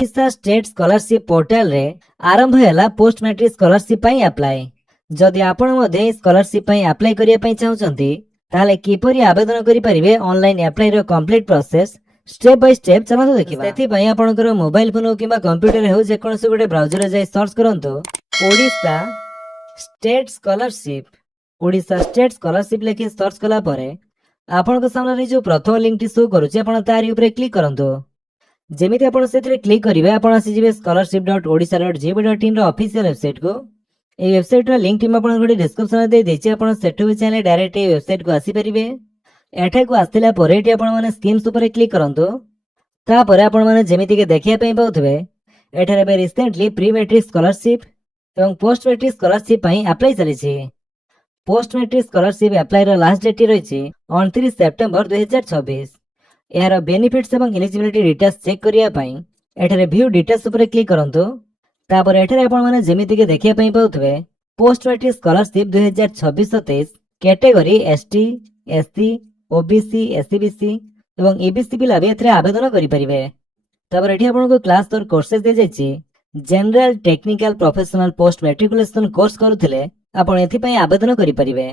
Odisha state scholarship portal रे आरंभ हैला पोस्ट मैट्रिक स्कॉलरशिप पई अप्लाई। जदि आपण मध्ये स्कॉलरशिप पई अप्लाई करिया पई चाहुचंती ताले किपरि आवेदन करि परिबे ऑनलाइन अप्लाई रो complete process step by step चलतो देखिबा। सेति पई आपनकर मोबाइल फोन हो किबा कंप्यूटर हो जे कोनसे गुटे ब्राउजर रे जाय सर्च करंतो Odisha state scholarship. Odisha state scholarship लेखि सर्च कला परे आपनक सामने जो प्रथम लिंक टी शो करूची आपण तारी ऊपर क्लिक करंतो। जेमिति आपण सेथिरे क्लिक करिवे आपण आसी जिवे scholarship.odisha.gov.in रो ऑफिशियल वेबसाइट को। ए वेबसाइट रो लिंक टी म आपण गोटे डिस्क्रिप्शन रे दे देछि आपण सेठु भी चाहे डायरेक्ट ए वेबसाइट को आसी परिबे। एठा को आस्तिला परे एठी आपण माने स्कीम्स ऊपर क्लिक करंतो। ता परे आपण माने जेमिति के देखिया पई पाउथबे एठारे बे रिसेंटली प्री मैट्रिक स्कॉलरशिप एवं पोस्ट मैट्रिक स्कॉलरशिप पई अप्लाई चली छी। पोस्ट मैट्रिक स्कॉलरशिप अप्लाई रो लास्ट डेट रही छी 29 सेप्टेम्बर 2026। यार बेनिफिट्स एवं एलिजिबिलिटी डिटेल्स चेक करिया पई एठारे व्यू डिटेल्स ऊपर क्लिक करंतो। तापर एठारे आपण माने जेमिति के देखिया पई पाउथबे post matric scholarship 2026-27 category ST SC OBC SEBC एवं ईबीसी पिला भी एथरे आवेदन करि परिबे। तापर एठी आपण को क्लास तोर कोर्सेस दे जायछि। General technical professional post matriculation course करूथिले आपण एथि पई आवेदन करि परिबे।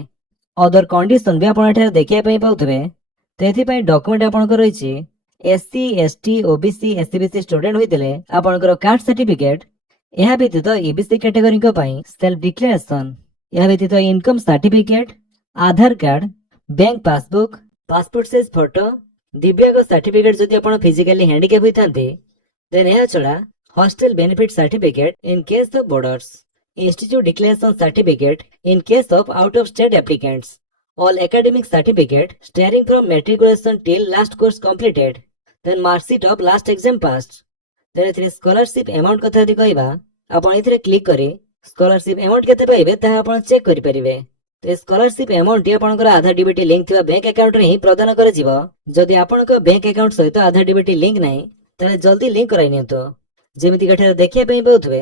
अदर कंडीशन भी आपण एठारे देखिया पई पाउथबे। तेथि पई डॉक्यूमेंट आपण को रहिछि SC ST OBC SEBC student होइतिले आपनकर कास्ट सर्टिफिकेट। यह व्यतीत ईबीसी कैटेगरी को पई सेल्फ डिक्लेरेशन। यह व्यतीत income certificate Aadhaar card bank passbook passport size photo दिव्यांग सर्टिफिकेट जदि आपण फिजिकली हैंडिकैप होइतांते देन यह छडा hostel benefit certificate in case of boarders institute declaration certificate in case of out of state applicants all academic certificate starting from matriculation till last course completed then mark sheet of last exam passed। then एथरे scholarship amount कथा दि कहबा आपण एथरे click करी scholarship amount केते पाइबे ताहा आपण चेक करि परिबे। तो स्कॉलरशिप अमाउंट आपनकर आधार डीबीटी लिंक थिबा बैंक अकाउंट रे ही प्रदान कर जिवो। जदि आपनकर बैंक अकाउंट सहित आधार डीबीटी लिंक नाही ताले जल्दी लिंक कराइ नियंतो। जेमिति कठेर देखिया पई पाउथबे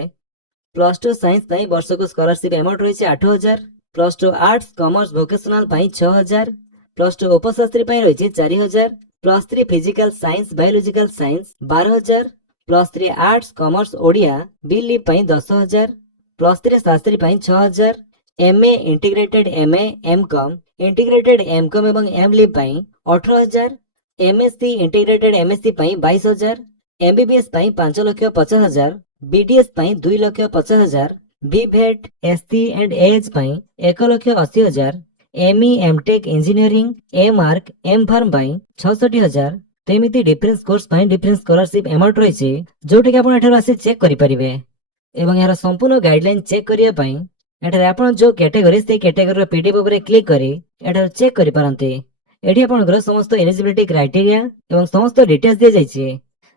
+2 साइंस पई वर्षको स्कॉलरशिप अमाउंट रहिছে 8000 +2 आर्ट्स कॉमर्स वोकेशनल पई 6000 +2 उपशास्त्री पई रहिছে 4000 +3 physical science biological science 12000 +3 arts commerce Odia बिली पई 10000 +3 शास्त्री पई 6000 MA integrated MA MCom integrated MCom एवं एमली पई 18000 एमएससी इंटीग्रेटेड एमएससी पई 22000 एमबीबीएस पई 5,50,000 बीडीएस पई 2,50,000 बीभेट एससी एंड एज पई 1,80,000 ME MTech engineering MArch M pharm पई 66,000। तेमिति डिफरेंस कोर्स पई डिफरेंस स्कॉलरशिप अमाउंट रहिছে जोटि आपण एठार आसी चेक करि परिबे। एवं यार संपूर्ण गाइडलाइन चेक करिया पई एठार आपण जो कैटेगरी से कैटेगरी रो पीडीएफ ऊपर क्लिक करी एठार चेक करि पारंते। एठी आपनकर समस्त एलिजिबिलिटी क्राइटेरिया एवं समस्त डिटेल्स दे जायछि।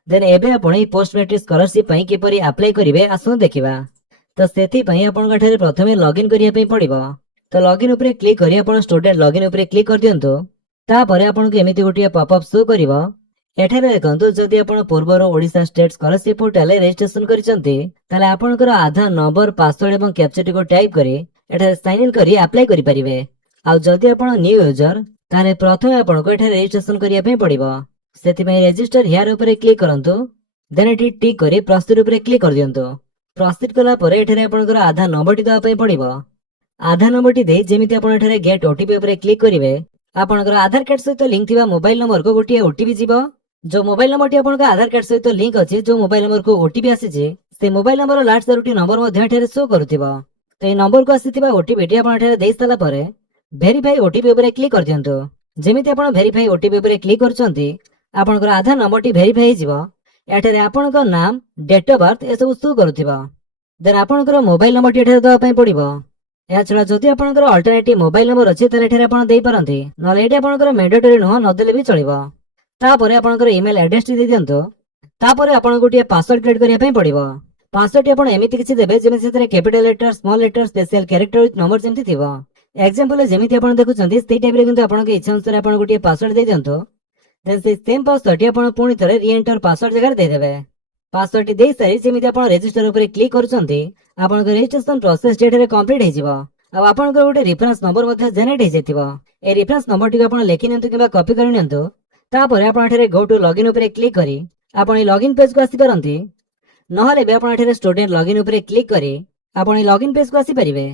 देन एबे आपण ए पोस्ट मैट्रिक स्कॉलरशिप पई किपरि अप्लाई करिवे आसु देखिबा। तो सेथि पई आपण ठारे प्रथमे लॉगिन करिया पई पड़िबो। तो लॉगिन ऊपर क्लिक करी आपण स्टूडेंट लॉगिन ऊपर क्लिक कर दियंतो। ता परे आपण को एमिति गोटिया पॉपअप शो करिवो। एठारे देखंतु जदि आपण पूर्वर Odisha state scholarship portal registration करिसंती ताले आपनकर आधार नंबर पासवर्ड एवं कैप्चा को टाइप करी एठारे साइन इन करी अप्लाई करि परिबे। आ जदि आपण न्यू यूजर ताले प्रथमे आपण को एठारे रजिस्ट्रेशन करिया पई पड़िबो। सेति पई रजिस्टर हियर ऊपर क्लिक करंतु। देन एठी टिक करी प्रोसीड ऊपर क्लिक कर दियंतो। प्रोसीड कला परे एठारे आपनकर आधार नंबर टी दवा पई पड़िबो। आधार नंबर टी दे जेमिति आपण एठारे गेट ओटीपी ऊपर क्लिक करिवे आपनकर आधार कार्ड सहित लिंक थिबा मोबाइल नंबर को गोटिया ओटीपी जीवो। जो मोबाइल नंबर टी आपनकर आधार कार्ड सहित लिंक अछि जो मोबाइल नंबर को ओटीपी आसीजे से मोबाइल नंबर लास्ट 4टी नंबर मध्ये एठारे शो करूथिबो। तो ए नंबर को आसीथिबा ओटीपी टी आपण एठारे देइ साला परे वेरीफाई ओटीपी ऊपर क्लिक कर दियंतो। जेमिति आपण वेरीफाई ओटीपी ऊपर क्लिक करचंती आपनकर आधार नंबर टी वेरीफाई जीवो। एठारे आपनकर नाम डेट ऑफ बर्थ ए सब शो करूथिबो। देन आपनकर मोबाइल नंबर टी एठारे दवा पई पड़िबो। या छडा जदि आपनकर अल्टरनेटिव मोबाइल नंबर अछि तले एठारे आपण देइ पारंती नले एठी आपनकर मैंडेटरी न नदेले भी चलिबो। तापरे आपनकर ईमेल एड्रेस टी दे दियंतो। तापरे आपण गोटिया पासवर्ड क्रिएट करिया पई पड़िबो। पासवर्ड टी आपण एमिति किछि देबे जेमिति सेतरे capital letter small letter special character with number जेमिति थिबो। एग्जांपल जेमिति आपण देखुचंती सेई टाइप रे किंतु आपण के इच्छा अनुसार आपण गोटिया पासवर्ड दे दियंतो। देन से सेम पासवर्ड टी आपण पुणी थरे री एंटर पासवर्ड जगह दे देबे। पासवर्ड टी देई सारी जेमिति आपण रजिस्टर ऊपर क्लिक करचंती आपण के रजिस्ट्रेशन प्रोसेस डेट रे कंप्लीट हे जिवो। अब आपण को गोटे रेफरेंस नंबर मध्ये जनरेट हे जेतिबो। ए रेफरेंस नंबर टी आपण लेखि नियंतु किबा कॉपी करि नियंतु। तापरे आपण एठारे गो टू लॉगिन ऊपर क्लिक करी आपण लॉगिन पेज को आसी परंती। নহলে ବି ଆପଣ ଏଠାରେ ଷ୍ଟୁଡେଣ୍ଟ ଲଗଇନ୍ ଉପରେ କ୍ଲିକ୍ କରି ଆପଣ ଏହି ଲଗଇନ୍ ପେଜକୁ ଆସିପାରିବେ।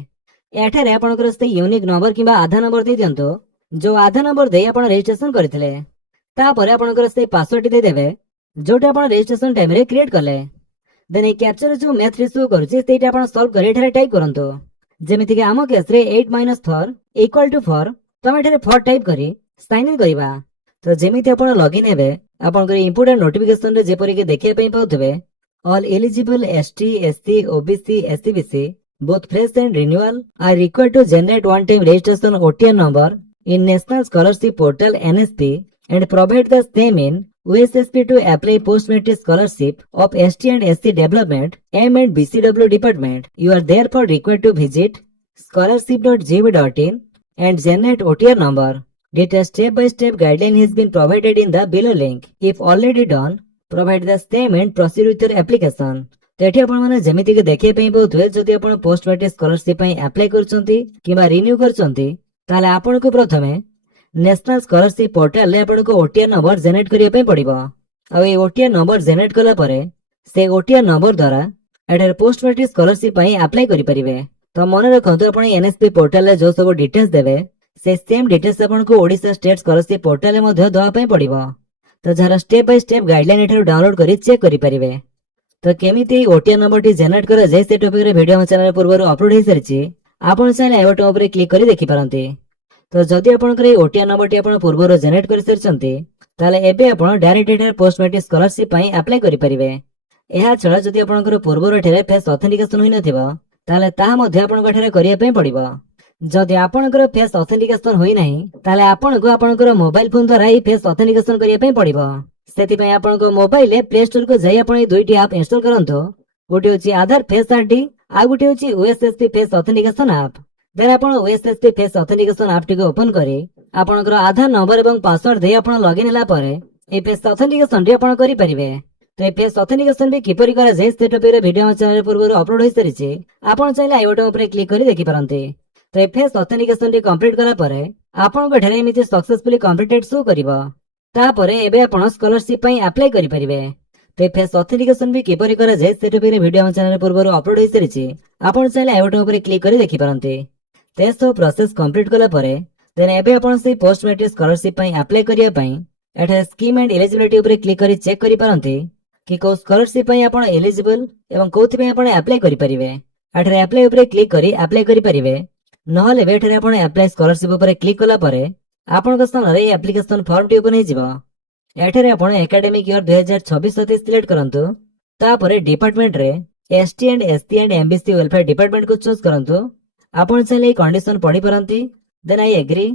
ଏଠାରେ ଆପଣଙ୍କର ସେଇ ୟୁନିକ୍ ନମ୍ବର କିମ୍ବା ଆଧାର ନମ୍ବର ଦେଇ ଦିଅନ୍ତୁ, ଯୋଉ ଆଧାର ନମ୍ବର ଦେଇ ଆପଣ ରେଜିଷ୍ଟ୍ରେସନ କରିଥିଲେ। ତାପରେ ଆପଣଙ୍କର ସେଇ ପାସୱାର୍ଡଟି ଦେଇଦେବେ ଯୋଉଟା ଆପଣ ରେଜିଷ୍ଟ୍ରେସନ ଟାଇମରେ କ୍ରିଏଟ୍ କଲେ। ଦେନ୍ ଏହି କ୍ୟାପଚର ଯୋଉ ମ୍ୟାଥ୍ ଇସ୍ୟୁ କରୁଛି ସେଇଟା ଆପଣ ସଲ୍ଭ କରି ଏଠାରେ ଟାଇପ୍ କରନ୍ତୁ। ଯେମିତିକି ଆମ କେସରେ 8 - 4 = 4, ତ ଆମେ ଏଠାରେ 4 ଟାଇପ୍ କରି ସାଇନ୍ ଇନ୍ କରିବା। ତ ଯେମିତି ଆପଣ ଲଗଇନ୍ ହେବେ ଆପଣଙ୍କର ଇମ୍ପୋର୍ଟାଣ୍ଟ ନୋଟିଫିକେସନରେ ଯେପରିକି ଦେଖିବା ପାଇଁ ପାଉଥିବେ all eligible ST, SC, OBC, SCBC both fresh and renewal are required to generate one-time registration OTR number in National Scholarship Portal NSP and provide the same in USSP to apply post-metric scholarship of ST and SC development M and BCW department. You are therefore required to visit scholarship.gov.in and generate OTR number. Detailed step-by-step guideline has been provided in the below link. If already done, provide the same and proceed with your application. तो एठी आपण माने जेमिति के देखिए पई बहुतवे जदि आपण पोस्ट मैट्रिक स्कॉलरशिप पई अप्लाई करचंती किबा रिन्यू करचंती ताले आपण को प्रथमे नेशनल स्कॉलरशिप पोर्टल रे आपण को ओटीआर नंबर जनरेट करिया पई पड़िबो। आ ए ओटीआर नंबर जनरेट कला परे से ओटीआर नंबर द्वारा एठार पोस्ट मैट्रिक स्कॉलरशिप पई अप्लाई करि परिबे। तो मन रखंतु आपण एनएसपी पोर्टल रे जो सब डिटेल्स देबे से सेम डिटेल्स आपण को ओडिशा स्टेट स्कॉलरशिप पोर्टल रे मध्ये दवा पई पड़िबो। तो जरा स्टेप बाय स्टेप गाइडलाइन एठार डाउनलोड करी चेक करि परिबे। तो केमिति ओटीआर नंबर टी जनरेट करा जाय से टॉपिक रे वीडियो हम चैनल पूर्व अपलोड हे सरछि। आपण चैनल आई बटन ऊपर क्लिक करी देखि पारंती। तो जदि आपनकर ए ओटीआर नंबर टी आपण पूर्व जनरेट करि सरछंती ताले एबे आपण डायरेक्ट एठार पोस्ट मैट्रिक स्कॉलरशिप पई अप्लाई करि परिबे। एहा छडा जदि आपनकर पूर्व एठारे फेस ऑथेंटिकेशन होई नथिबा ताले ताहा मध्ये आपनकर एठारे करिया पई पड़िबो। जदि आपनकर फेस ऑथेंटिकेशन होई नाही ताले आपनको आपनकर मोबाइल फोन द्वारा ई फेस ऑथेंटिकेशन करिया पई पड़िबो। सेति पई आपनको मोबाइल रे प्ले स्टोर को जाई आपण ई दुईटी ऐप इंस्टॉल करंतो। गोटे होची आधार फेस आईडी आ गोटे होची ओएसएसपी फेस ऑथेंटिकेशन ऐप। देन आपण ओएसएसपी फेस ऑथेंटिकेशन ऐप टी को ओपन करी आपनकर आधार नंबर एवं पासवर्ड दे आपण लॉगिन होला परे ए फेस ऑथेंटिकेशन टी आपण करि परिबे। तो ए फेस ऑथेंटिकेशन भी किपरि करा जाय से टॉपिक रे वीडियो हम चैनल पूर्व अपलोड होई सरिछि। आपण चाइले आई बटन ऊपर क्लिक करी देखि पारंती। तो ए फेस ऑथेंटिकेशन टी कंप्लीट करा परे आपनको एठारे एमिति सक्सेसफुली कंप्लीटेड शो करिवो। तापरे एबे आपण स्कॉलरशिप पई अप्लाई करि परिबे। तो फेस ऑथेंटिकेशन भी किपरि करा जाय से टॉपिक रे वीडियो हम चैनल पूर्व अपलोड होई सरिछि। आपण चाइले आई बटन ऊपर क्लिक करी देखि पारंती। ते सब प्रोसेस कंप्लीट कला परे देन एबे आपण से पोस्ट मैट्रिक स्कॉलरशिप पई अप्लाई करिया पई एठारे स्कीम एंड एलिजिबिलिटी ऊपर क्लिक करी चेक करि पारंती कि को स्कॉलरशिप पई आपण एलिजिबल एवं कोथि पई आपण अप्लाई करि परिबे। एठारे अप्लाई ऊपर क्लिक करी अप्लाई करि परिबे। নহলে বেଠାରେ ଆପଣ ଆପ୍ଲାଏ ସ୍କଲାରସିପ ଉପରେ କ୍ଲିକ୍ କଲା ପରେ ଆପଣଙ୍କ ସାମ୍ନାରେ ଏହି ଆପ୍ଲିକେସନ ଫର୍ମଟି ଓପନ୍ ହେଇଯିବ। ଏଠାରେ ଆପଣ ଏକାଡେମିକ ଇୟର 2026-27 ସିଲେକ୍ଟ କରନ୍ତୁ। ତାପରେ ଡିପାର୍ଟମେଣ୍ଟରେ ST and SC and MBC welfare ଡିପାର୍ଟମେଣ୍ଟକୁ ଚୁଜ୍ କରନ୍ତୁ। ଆପଣ ଚାହିଁଲେ ଏହି କଣ୍ଡିସନ ପଢି ପାରନ୍ତି। Then I agree.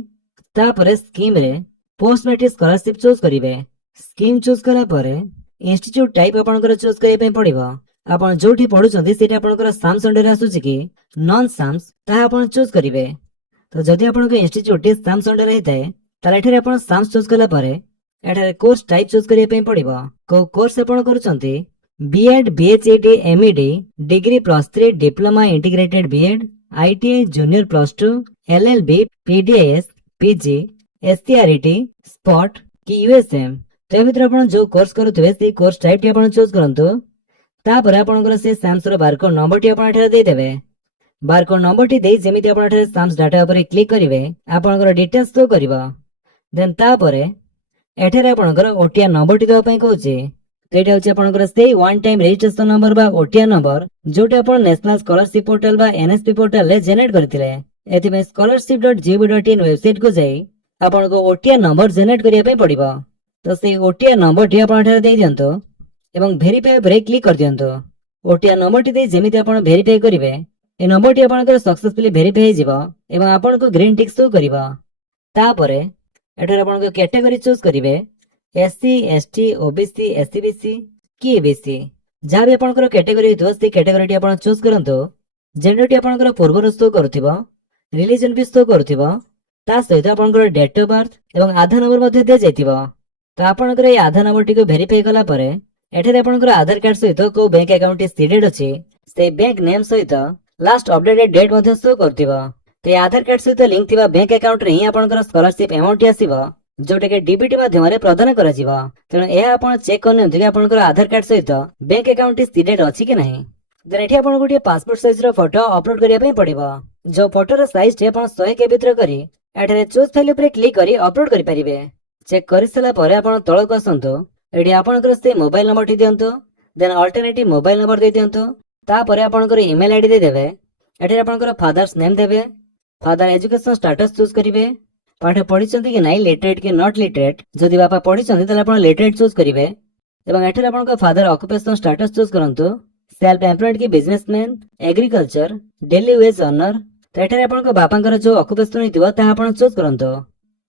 ତାପରେ ସ୍କିମରେ ପୋଷ୍ଟ ମ୍ୟାଟ୍ରିକ ସ୍କଲାରସିପ ଚୁଜ୍ କରିବେ। ସ୍କିମ୍ ଚୁଜ୍ କଲା ପରେ ଇନଷ୍ଟିଚ୍ୟୁଟ ଟାଇପ ଆପଣଙ୍କର ଚୁଜ୍ କରିବା ପାଇଁ ପଡିବ। ଆପଣ ଯୋଉଠି ପଢୁଛନ୍ତି ସେଇଟା ଆପଣଙ୍କର ସାମ୍ସ ଅଣ୍ଡରରେ ଆସୁଛି କି ନନ୍ ସାମ୍ସ ତାହା ଆପଣ ଚୁଜ୍ କରିବେ। ତ ଯଦି ଆପଣଙ୍କ ଇନଷ୍ଟିଚ୍ୟୁଟ ସାମ୍ସ ଅଣ୍ଡର ହେଇଥାଏ ତାହେଲେ ଏଠାରେ ଆପଣ ସାମ୍ସ ଚୁଜ୍ କଲା ପରେ ଏଠାରେ କୋର୍ସ ଟାଇପ ଚୁଜ୍ କରିବା ପାଇଁ ପଡିବ। କୋଉ କୋର୍ସ ଆପଣ କରୁଛନ୍ତି ବିଏଡ୍, ବିଏଚଇଡି, MEd, degree +3, diploma integrated BEd, ITI junior +2, LLB, PDS, PG, SCRT, spot କି ୟୁଏସଏମ୍। ତ ଏ ଭିତରେ ଆପଣ ଯୋଉ କୋର୍ସ କରୁଥିବେ ସେଇ କୋର୍ସ ଟାଇପଟି ଆପଣ ଚୁଜ୍ କରନ୍ତୁ। ତାପରେ ଆପଣଙ୍କର ସେ ସାମ୍ସର ବାରକୋଡ ନମ୍ବରଟି ଆପଣ ଏଠାରେ ଦେଇଦେବେ। ବାରକୋଡ ନମ୍ବରଟି ଦେଇ ଯେମିତି ଆପଣ ଏଠାରେ ସାମ୍ସ ଡାଟା ଉପରେ କ୍ଲିକ୍ କରିବେ ଆପଣଙ୍କର ଡିଟେଲ୍ସ ଶୋ କରିବ। ଦେନ୍ ତାପରେ ଏଠାରେ ଆପଣଙ୍କର ଓଟିଆର ନମ୍ବରଟି ଦେବା ପାଇଁ କହୁଛି। ତ ଏଇଟା ହଉଛି ଆପଣଙ୍କର ସେଇ ୱାନ୍ ଟାଇମ୍ ରେଜିଷ୍ଟ୍ରେସନ ନମ୍ବର ବା ଓଟିଆର ନମ୍ବର ଯୋଉଟା ଆପଣ ନ୍ୟାସନାଲ ସ୍କଲାରସିପ ପୋର୍ଟାଲ ବା ଏନଏସପି ପୋର୍ଟାଲରେ ଜେନେରେଟ କରିଥିଲେ। ଏଥିପାଇଁ scholarship.gov.in ୱେବସାଇଟ କୁ ଯାଇ ଆପଣଙ୍କୁ ଓଟିଆର ନମ୍ବର ଜେନେରେଟ କରିବା ପାଇଁ ପଡିବ। ତ ସେଇ ଓଟିଆର ନମ୍ବରଟି ଆପଣ ଏଠାରେ ଦେଇ ଦିଅନ୍ତୁ ଏବଂ ଭେରିଫାଇ ଉପରେ କ୍ଲିକ୍ କରିଦିଅନ୍ତୁ। ଓଟିଆର ନମ୍ବରଟି ଦେଇ ଯେମିତି ଆପଣ ଭେରିଫାଇ କରିବେ ଏ ନମ୍ବରଟି ଆପଣଙ୍କର ସକ୍ସେସଫୁଲି ଭେରିଫାଇ ହେଇଯିବ ଏବଂ ଆପଣଙ୍କୁ ଗ୍ରୀନ୍ ଟିକ୍ ଶୋ କରିବ। ତାପରେ ଏଠାରେ ଆପଣଙ୍କ କ୍ୟାଟେଗୋରୀ ଚୁଜ୍ କରିବେ ଏସସି, ଏସଟି, ଓବିସି, ଏସସିବିସି କି ଏବିସି। ଯାହା ବି ଆପଣଙ୍କର କ୍ୟାଟେଗୋରୀ ହେଇଥିବ ସେଇ କ୍ୟାଟେଗୋରୀଟି ଆପଣ ଚୁଜ୍ କରନ୍ତୁ। ଜେଣ୍ଡରଟି ଆପଣଙ୍କର ପୂର୍ବରୁ ଶୋ କରୁଥିବ, ରିଲିଜନ ବି ଶୋ କରୁଥିବ, ତା ସହିତ ଆପଣଙ୍କର ଡେଟ୍ ଅଫ୍ ବାର୍ଥ ଏବଂ ଆଧାର ନମ୍ବର ମଧ୍ୟ ଦିଆଯାଇଥିବ। ତ ଆପଣଙ୍କର ଏହି ଆଧାର ନମ୍ବରଟିକୁ ଭେରିଫାଇ କଲା ପରେ ଏଠାରେ ଆପଣଙ୍କର ଆଧାର କାର୍ଡ ସହିତ କୋଉ ବ୍ୟାଙ୍କ ଆକାଉଣ୍ଟଟି ସିଡେଡ୍ ଅଛି ସେଇ ବ୍ୟାଙ୍କ ନେମ୍ ସହିତ ଲାଷ୍ଟ ଅପଡେଟେଡ୍ ଡେଟ୍ ମଧ୍ୟ ଶୋ କରୁଥିବ। ତ ଏହି ଆଧାର କାର୍ଡ ସହିତ ଲିଙ୍କ ଥିବା ବ୍ୟାଙ୍କ ଆକାଉଣ୍ଟରେ ହିଁ ଆପଣଙ୍କର ସ୍କଲାରସିପ ଆମାଉଣ୍ଟଟି ଆସିବ। जोटा कि डीबीटी माध्यम प्रदान कर तेणु यह आप चेक करनी कि आधार कार्ड सहित बैंक अकाउंट सीडेड अच्छी कि नहीं। देन एठी आपन गोटे पासपोर्ट साइज रो फोटो अपलोड करिया पई पड़िबो। जो फोटो रो साइज टे आपन 100 के भीतर करी एठारे चूज फाइल ऊपर क्लिक करी अपलोड करि परिबे। चेक करि सला परे आपन तळक आसंतो। एठी आपनकर से मोबाइल नंबर टी दियंतो। देन अल्टरनेटिव मोबाइल नंबर दे दियंतो। ता परे आपनकर ईमेल आईडी दे देबे। एठी आपनकर फादर्स नेम देबे। फादर एजुकेशन स्टेटस चूज करिवे। पाठ पढिचंती कि नाही लिटरेट कि नॉट लिटरेट। जदि बापा पढिचंती तले आपन लिटरेट चूज करिवे। एवं एठी आपनकर फादर ऑक्युपेशन स्टेटस चूज करंतो। सेल्फ एम्प्लॉयड की businessman agriculture daily wage earner. तो एठारे आपन बापांकर जो ऑक्युपेशन होइतिबो ता आपन चूज करंतो।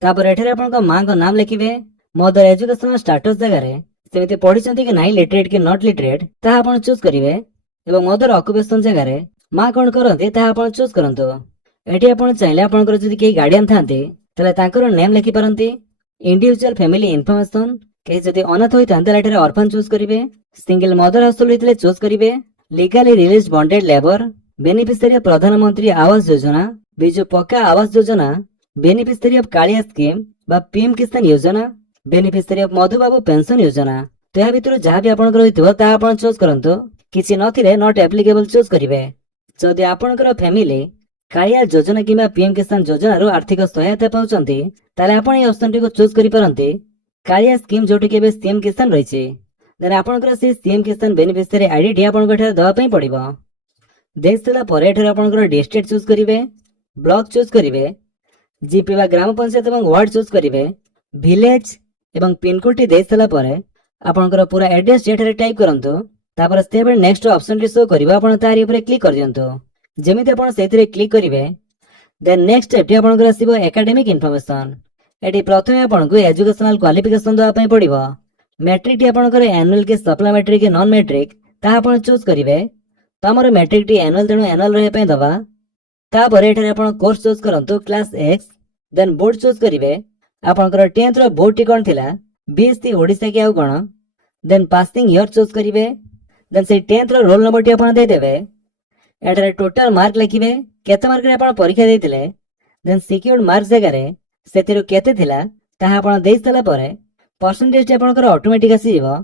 तापर एठारे आपन मां को नाम लिखिबे। मदर एजुकेशन स्टेटस जगह रे सेमिति पढिचंती कि नाही लिटरेट कि नॉट लिटरेट ता आपन चूज करिवे। एवं मदर ऑक्युपेशन जगह रे मां कोन करंती ता आपन चूज करंतो। एठी आपन चाहिले आपनकर जदि केही गार्डियन थांते तले तांकर नेम लिखि परंती। इंडिविजुअल फैमिली इन्फॉर्मेशन केही जदि अनाथ होई थांते एठारे ऑर्फन चूज करिवे। सिंगल मदर हाउसहोल्ड होइतले चूज करिवे। Legally release bonded labour beneficiary of प्रधानमंत्री आवास योजना बिजु पक्का Awas Yojana beneficiary of Kaliya scheme बा पीएम किसान योजना बेनिफिशियरी ऑफ मधुबाबू पेंशन योजना। तो या भितर जहाँ भी आपनकर होइतिबो ता आपन चूज करंतो। किछि नथिले नॉट एप्लीकेबल चूज करिवे। जदि आपनकर फैमिली कालिया योजना किबा पीएम किसान योजना रो आर्थिक सहायता पाउचंती ताले आपन ए ऑप्शन को चूज करि परंती। कालिया स्कीम जोटि केबे सीएम किसान रहिछि देन आपनकर से सीएम किसान बेनिफिशियरी आईडी टी आपनकर एठारे दवा पई पड़िबो। देख सला परे एठारे आपनकर डिस्ट्रिक्ट चूज करिवे। ब्लॉक चूज करिवे। जीपी बा ग्राम पंचायत एवं वार्ड चूज करिवे। विलेज एवं पिन कोड टी देख सला परे आपनकर पूरा एड्रेस एठारे टाइप करंतो। तापर स्टेप नेक्स्ट ऑप्शन टी शो करिवो। आपन तारि ऊपर क्लिक कर दियंतो। जेमिति आपन सेतिरे क्लिक करिवे देन नेक्स्ट स्टेप टी आपनकर आसीबो एकेडमिक इन्फॉर्मेशन। एटी प्रथमे आपनको एजुकेशनल क्वालिफिकेशन दवा पई पड़िबो। मैट्रिक टी आपनकर एनुअल के सप्लीमेंट्री के नॉन मैट्रिक ता आपन चूज करिवे। तो हमर मैट्रिक टी एनुअल तेणु एनुअल रहे पे दबा। तापर एठारे आपन कोर्स चूज करंतो class X. Then board choose करिवे। आपनकर 10th रो बोर्ड टी कोन थिला बीएससी ओडिसा के आउ कोन। देन पासिंग ईयर चूज करिवे। देन से 10th रो रोल नंबर टी आपन दे देबे। एठारे टोटल मार्क लिखिवे केते मार्क रे आपन परीक्षा देथिले। देन सिक्योर्ड मार्क जगह रे सेतिरो केते थिला ताहा आपन देइ सला परे परसेंटेज टी आपनकर ऑटोमेटिक आसी जीवो।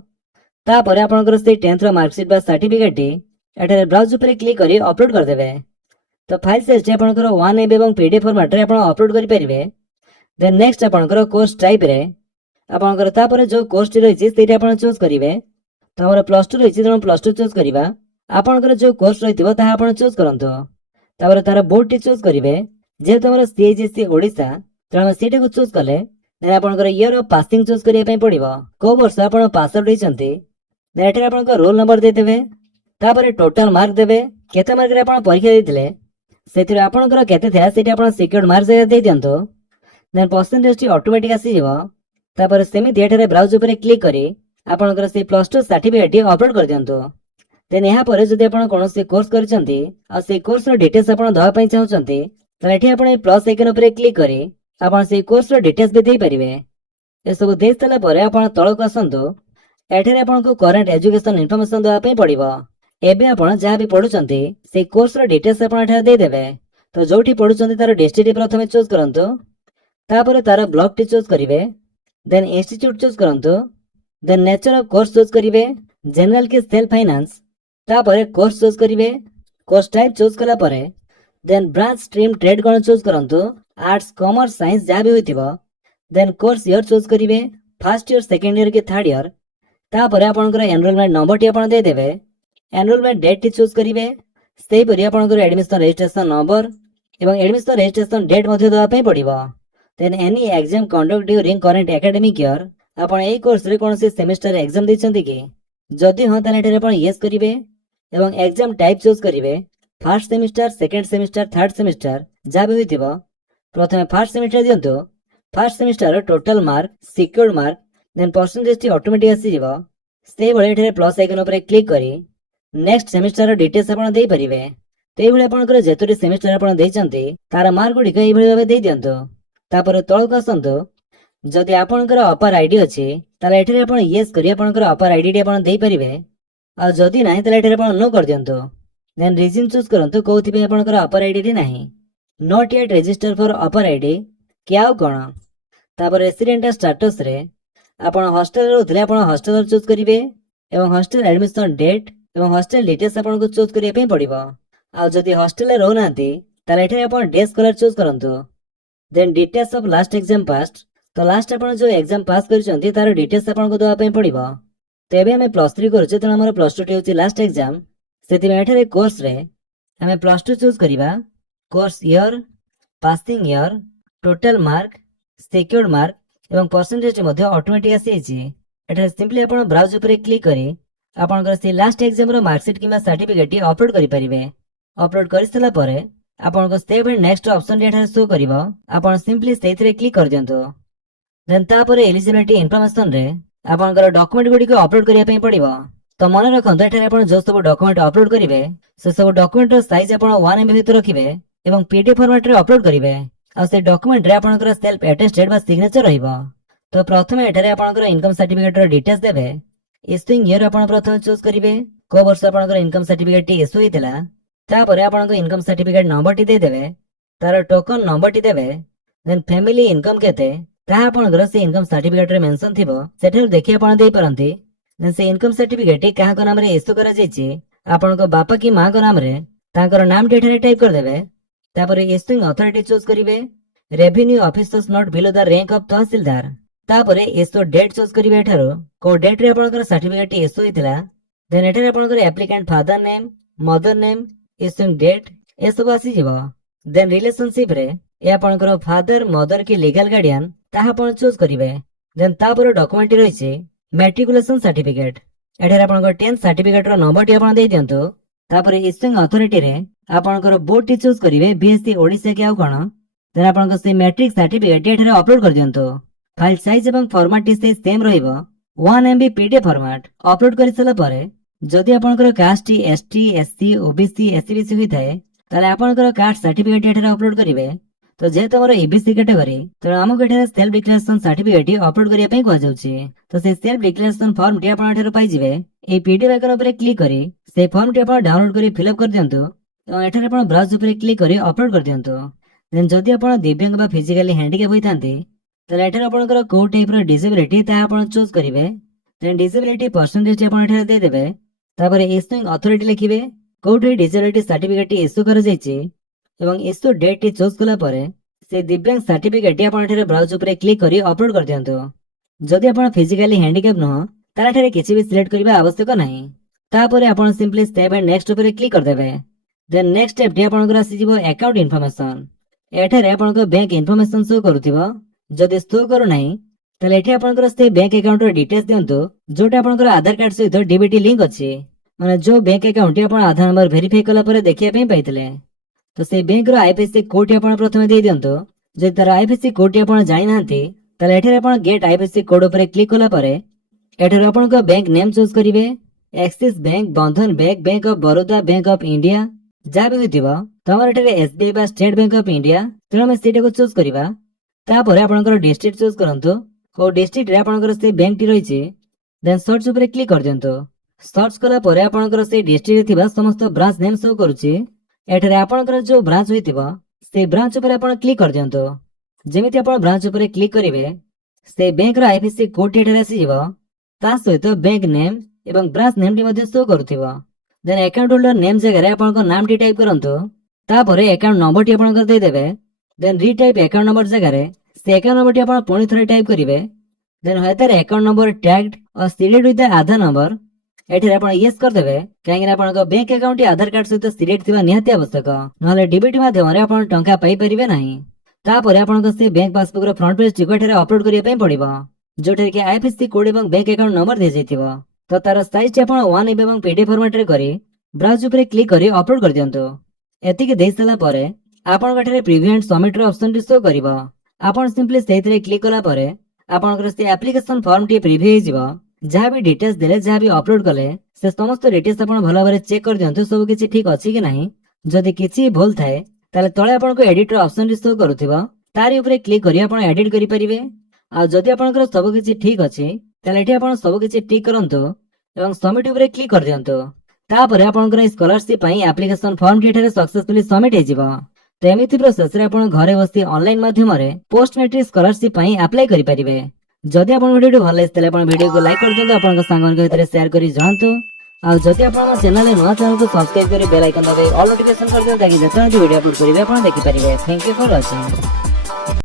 तापर आपनकर से 10th रो मार्कशीट बा सर्टिफिकेट टी एठारे ब्राउज ऊपर क्लिक करी अपलोड कर देबे। तो फाइल साइज टी आपनकर 1 MB एवं पीडीएफ फॉर्मेट रे आपन अपलोड करि परिबे। देन नेक्स्ट आपनकर कोर्स टाइप रे आपनकर तापर जो कोर्स टी रहिछि सेटा आपन चूज करिवे। तो हमर +2 रहिछि तेणु +2 चूज करिबा। आपनकर जो कोर्स रहितिबो ताहा आपन चूज करंतो। तापर तार बोर्ड टी चूज करिवे। जे तमर सीएचएससी ओडिसा तेणु सेटा को चूज कले देन आपनकर ईयर ऑफ पासिंग चूज करिया पई पड़िबो। को वर्ष आपन पास आउट होइचंती देन एठारे आपनकर रोल नंबर दे देबे। तापर टोटल मार्क देबे। केते मार्क रे आपन परीक्षा देथिले सेतिरे आपनकर केते थिया सेटा आपन सिक्योर्ड मार्क जगह दे दियंतो। देन परसेंटेज टी ऑटोमेटिक आसी जीवो। तापर सेमिति एठारे ब्राउज ऊपर क्लिक करी आपनकर से +2 सर्टिफिकेट टी अपलोड कर दियंतो। देन यहाँ पर जदि आपन कोनोसी कोर्स करिसंती आ से कोर्स रो डिटेल्स आपन दवा पई चाहउचंती त एठी आपन प्लस आइकन ऊपर क्लिक करी आपन से कोर्स रो डिटेल्स भी देई परिबे। ए सब देख सला परे आपन तळक आसंतो। एठारे आपनको करंट एजुकेशन इन्फॉर्मेशन दवा पई पड़िबो। एबे आपन जहाँ भी पढुचंती से कोर्स रो डिटेल्स आपन एठारे दे देबे। तो जोठी पढुचंती तार डिस्ट्रिक्ट प्रथमे चूज करंतो। तापर तार ब्लॉक टी चूज करिवे। देन इंस्टीट्यूट चूज करंतो। Then nature of course choose करिवे। जनरल के सेल्फ फाइनेंस तापर कोर्स चूज करिवे। कोर्स टाइप चूज कला परे देन ब्रांच स्ट्रीम ट्रेड कोन चूज करंतो। आर्ट्स कॉमर्स साइंस जहाँ भी होइतिबो। देन कोर्स ईयर चूज करिवे। फर्स्ट ईयर सेकंड ईयर के थर्ड ईयर। तापर आपनकर एनरोलमेंट नंबर टी आपन दे देबे। एनरोलमेंट डेट टी चूज करिवे। सेही परि आपनकर एडमिशन रजिस्ट्रेशन नंबर एवं एडमिशन रजिस्ट्रेशन डेट मध्ये दवा पई पड़िबो। Then any exam conduct during current academic year आपन एई कोर्स रे कोनोसी सेमेस्टर एग्जाम दैछंती कि जदि हां ताले एठारे आपन यस करिवे एवं एग्जाम टाइप चूज करिवे। First semester second semester third semester जहाँ भी होइतिबो प्रथमे फर्स्ट सेमिस्टर दियंतो। First semester total mark secured mark then percentage टी ऑटोमेटिक आसी जीवो। सेही बळे एठारे प्लस आइकन ऊपर क्लिक करी नेक्स्ट सेमिस्टर रो डिटेल्स आपन देई परिबे। तो एई बळे आपनकर जेतोटी सेमिस्टर आपन देइचंती तार मार्क गुडी एई बळे भाबे देई दियंतो। तापर तळक आसंतो। जदि आपनकर अपर आईडी अछि ताले एठारे आपन यस करी आपनकर अपर आईडी टी आपन देई परिबे। आ जदि नाही ताले एठारे आपन नो कर दियंतो। देन रीजन चूज करंतो कोथि पे आपनकर अपर आईडी टी नाही। Not yet register for upper ID क्या कोन तापर रेसिडेंट स्टेटस रे आपण हॉस्टल रहउथिले आपण हॉस्टल चूज करिवे एवं हॉस्टल एडमिशन डेट एवं हॉस्टल डिटेल्स आपण को चूज करिया पे पड़िबो। आ जदि हॉस्टल रे रहउनांती ताले एठे आपण डे स्कॉलर चूज करंतु। Then details of last exam pass तो लास्ट आपण जो एग्जाम पास करचंती तार डिटेल्स आपण को दवा पे पड़िबो। तेबे हमें +3 करछे त हमर +2 टी होची लास्ट एग्जाम सेति में एठे कोर्स रे हमें +2 चूज करिबा। Course year, passing year, total mark, secured mark एवं परसेंटेज मध्ये ऑटोमेटिक आसी छि। एठे सिंपली आपण ब्राउज ऊपर क्लिक करी आपनकर से लास्ट एग्जाम रो मार्कशीट किबा सर्टिफिकेट अपलोड करि परिबे। अपलोड करि सला परे आपनको सेव एंड नेक्स्ट ऑप्शन एठे शो करिवो। आपण सिंपली सेथिरे क्लिक कर दियंतो। देन तापरे एलिजिबिलिटी इन्फॉर्मेशन रे आपनकर डॉक्यूमेंट गुडी को अपलोड करिया पई पड़िबो। तो मन रखंतो एठे आपण जो सब डॉक्यूमेंट अपलोड करिवे से सब डॉक्यूमेंट रो साइज आपण 1 MB भीतर रखिबे एवं पीडीएफ फॉर्मेट रे अपलोड करिवे। आ से डॉक्यूमेंट रे आपनकर सेल्फ अटेस्टेड बा सिग्नेचर रहिबो। तो प्रथमे एठारे आपनकर इनकम सर्टिफिकेट रो डिटेल्स देबे। इश्यूइंग ईयर आपण प्रथमे चूज करिवे को वर्ष आपनकर इनकम सर्टिफिकेट टी इश्यू हितला। तापरे आपनकर इनकम सर्टिफिकेट नंबर टी दे देबे, तार टोकन नंबर टी देबे। देन फैमिली इनकम केते ता आपनकर से इनकम सर्टिफिकेट रे मेंशन थिबो सेठल देखि आपण देई परंती। देन से इनकम सर्टिफिकेट टी काहा को नाम रे इश्यू करा जायछि आपनको बापा की मां को नाम रे तांकर नाम टी एठारे टाइप कर देबे। तापरे इश्यूइंग अथॉरिटी चूज करिवे revenue officers not below the rank of tahsildar. तापरे इश्यू डेट चूज करिवे एठारो को डेट रे आपनकर सर्टिफिकेट टी इश्यू हितला। देन एठारे आपनकर applicant father name, mother name, issuing date ए सब आसी जिवो। देन रिलेशनशिप रे ए आपनकर फादर मदर की लीगल गार्डियन ताहा आपण चूज करिवे। देन तापर डॉक्यूमेंट टी रहिछि मैट्रिकुलेशन सर्टिफिकेट। एठारे आपनकर 10th सर्टिफिकेट रो नंबर टी आपण देइ दियंतो। तापर इश्यूइंग अथॉरिटी रे आपनकर बोर्ड टी चूज करिवे बीएससी ओडिसा के आउ कोन। देन आपनकर से मैट्रिक सर्टिफिकेट एठारे अपलोड कर दियंतो। फाइल साइज एवं फॉर्मेट टी से सेम रहिबो 1 MB पीडीएफ फॉर्मेट। अपलोड करि सला परे जदि आपनकर कास्ट टी एसटी एससी ओबीसी एससीबीसी होई थाए ताले आपनकर कास्ट सर्टिफिकेट एठारे अपलोड करिवे। तो जे तमरो एबीसी कैटेगरी तो हमक एठारे सेल्फ डिक्लेरेशन सर्टिफिकेट अपलोड करिया पई कहै जाउछि। तो से सेल्फ डिक्लेरेशन फॉर्म टी आपण एठारे पाइ जिवे। ए पीडीएफ आइकन ऊपर क्लिक करी से फॉर्म टी आपण डाउनलोड करी फिल अप कर दियंतु। तो एठारे आपण ब्राउज ऊपर क्लिक करी अपलोड कर दियंतु। देन जदि आपण दिव्यांग बा फिजिकली हैंडिकैप होई थांती ताले एठारे आपनकर को टाइप रो डिसेबिलिटी ता आपण चूज करिवे। देन डिसेबिलिटी परसेंटेज आपण एठारे दे देबे। तापर इश्यूइंग अथॉरिटी लिखिबे कोठे डिसेबिलिटी सर्टिफिकेट इश्यू कर जायछि एवं इश्यू डेट टी चूज कला परे से दिव्यांग सर्टिफिकेट आपण एठारे ब्राउज ऊपर क्लिक करी अपलोड कर दियंतु। जदि आपण फिजिकली हैंडिकैप न तार एठारे किछि भी सिलेक्ट करबा आवश्यक नाही। तापर आपण सिंपली सेव एंड नेक्स्ट ऊपर क्लिक कर देबे। देन नेक्स्ट स्टेप टी आपनकर आसी जिवो अकाउंट इन्फॉर्मेशन। एठारे आपनकर बैंक इन्फॉर्मेशन शो करूथिबो। जदि शो करू नाही ताले एठी आपनकर से बैंक अकाउंट रो डिटेल्स दियंतु जोटा आपनकर आधार कार्ड सहित डीबीटी लिंक अछि। माने जो बैंक अकाउंट आपण आधार नंबर वेरीफाई कला परे देखिया पे पाइतले। तो से बैंक रो आईएफएससी कोड आपण प्रथमे दे दियंतु। जे तार आईएफएससी कोड आपण जानि नांती ताले एठारे आपण गेट आईएफएससी कोड ऊपर क्लिक कला परे एठारे आपनकर बैंक नेम चूज करिवे। एक्सिस बैंक, बंधन bank, bank of Baroda, bank of India जा भी होइतिबो तमर एठारे एसबीआई बा स्टेट बैंक ऑफ इंडिया तेणु हम सेटा को चूज करिवा। तापर आपनकर डिस्ट्रिक्ट चूज करंतु को डिस्ट्रिक्ट रे आपनकर से बैंक टी रहिछि। देन सर्च ऊपर क्लिक कर दियंतु। सर्च कला परे आपनकर से डिस्ट्रिक्ट रे थिबा समस्त ब्रांच नेम शो करूछि। एठारे आपनकर जो ब्रांच होइतिबो से ब्रांच ऊपर आपण क्लिक कर दियंतु। जेमिति आपण ब्रांच ऊपर क्लिक करिवे से बैंक रो आईएफएससी कोड एठारे आसी जिवो ता सहित बैंक नेम एवं ब्रांच नेम टी मध्ये शो करूथिबो। देन अकाउंट होल्डर नेम जगह रे आपनकर नाम टी टाइप करंतु। तापरे अकाउंट नंबर टी आपनकर दे देबे। देन रीटाइप अकाउंट नंबर जगह रे से अकाउंट नंबर टी आपण पुणी थरे टाइप करिवे। देन हेतार अकाउंट नंबर टैग्ड और seeded with the Aadhaar number एठारे आपण यस कर देबे काहेकि आपनकर बैंक अकाउंट टी आधार कार्ड सहित सीडेड थिबा निहाती आवश्यक नहले डीबीटी माध्यम रे आपण टंका पाई परिबे नाही। तापरे आपनकर से बैंक पासबुक रो फ्रंट पेज टी एठारे अपलोड करिया पई पड़िबो जोठे कि आईएफएससी कोड एवं बैंक अकाउंट नंबर दे जैतिबो। तो तार साइज टी आपण 1 MB एवं पीडीएफ फॉर्मेट रे करी ब्राउज ऊपर क्लिक करी अपलोड कर दियंतु। एतिके देइ सला परे आपण एठारे प्रीव्यू एंड सबमिट रो ऑप्शन टी शो करिवो। आपण सिंपली सेहितरे क्लिक कला परे आपनकर से एप्लीकेशन फॉर्म टी प्रीव्यू हे जिवो। जहाँ भी डिटेल्स देले जहाँ भी अपलोड कले से समस्त डिटेल्स आपण भला भाबरे चेक कर दियंतु सब किछि ठीक अछि कि नाही। जदि किछि भूल थाए ताले तळे आपनको एडिट रो ऑप्शन टी शो करूथिबो तारि ऊपर क्लिक करी आपण एडिट करि परिबे। आ जदि आपनकर सब किछि ठीक अछि ताले एठी आपण सब किछि ठीक करंतु एवं सबमिट ऊपर क्लिक कर दियंतु। तापरे आपनकर स्कॉलरशिप पई एप्लीकेशन फॉर्म टी एठारे सक्सेसफुली सबमिट हे जिवो। तो एमिति प्रोसेस रे आपण घरे बसी ऑनलाइन माध्यम रे पोस्ट मैट्रिक स्कॉलरशिप पई अप्लाई करि परिबे। जदि आपण वीडियो भल लागले आपण वीडियो को लाइक कर दियंतु, आपण सांगन के भितर शेयर करि जणांतु। आ जदि आपण चैनल रे नवा चैनल को सब्सक्राइब करि बेल आइकन दबाइ ऑल नोटिफिकेशन कर दियंतु ताकि जतन वीडियो अपलोड करिवे आपण देखि परिबे। Thank you for watching.